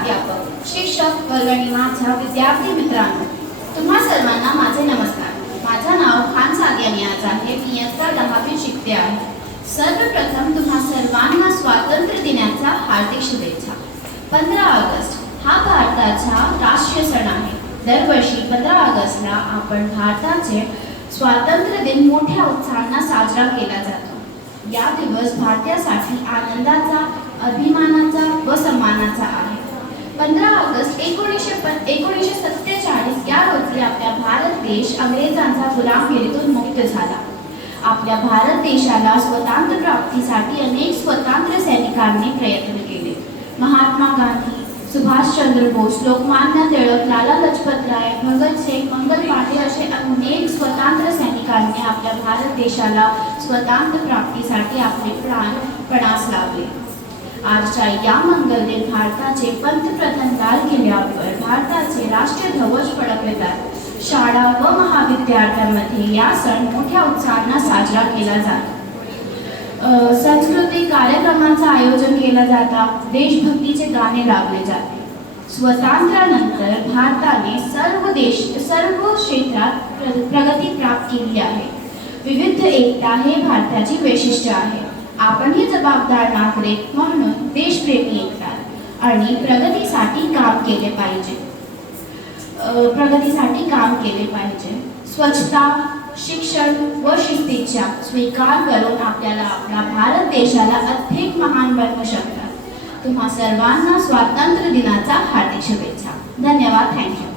प्राध्यापक, शिक्षक वर्गणी, माझ्या विद्यार्थी मित्रांनो, तुम्हा सर्वांना माझे नमस्कार. माझे नाव खान सादिया नियाज आहे. मी इयत्ता 10वी शिकते आहे. सर्वप्रथम तुम्हा सर्वांना स्वातंत्र्य दिनाच्या हार्दिक शुभेच्छा. 15 ऑगस्ट हा भारताचा राष्ट्रीय सण आहे. दरवर्षी 15 ऑगस्टला आपण भारताचे स्वातंत्र्य दिन मोठ्या उत्साहाने साजरा केला जातो. या दिवस भारतीयांसाठी आनंदाचा, अभिमानाचा व सन्मानाचा आहे. 15 ऑगस्ट 1947 या रोजी आपला भारत देश अंग्रेजांच्या गुलामगिरीतून मुक्त झाला. आपल्या भारत देशाला स्वातंत्र्य प्राप्तीसाठी अनेक स्वातंत्र्य सैनिकांनी प्रयत्न केले. महात्मा गांधी, सुभाषचंद्र बोस, लोकमान्य टिळक, लाला लजपत राय, भगतसिंग, मंगल पांडे असे अनेक स्वातंत्र्य सैनिकांनी आपल्या भारत देशाला स्वातंत्र्य प्राप्तीसाठी आपले प्राण पणास लावले. आजच्या या मंगल दिन भारताचे पंतप्रधान लाल किल्ल्यावर भारताचे राष्ट्रीय ध्वज फडकवितात. शाळा व महाविद्यालयांमध्ये या सण मोठ्या उत्साहाने साजरा केला जातो. सांस्कृतिक कार्यक्रमांचे आयोजन केले जातात. देशभक्तीचे गाणे लावले जाते. स्वातंत्र्यानंतर भारताने सर्व क्षेत्रात प्रगती प्राप्त केली आहे. विविध एकता हे भारताची वैशिष्ट्य आहे. आपणही जबाबदार नागरिक म्हणून देशप्रेमी एकता आणि प्रगतीसाठी काम केले पाहिजे. स्वच्छता, शिक्षण व शिस्तीचा स्वीकार करून आपल्याला आपला भारत देशाला अधिक महान बनवू शकतात. तुम्हा सर्वांना स्वातंत्र्य दिनाच्या हार्दिक शुभेच्छा. धन्यवाद. थँक्यू.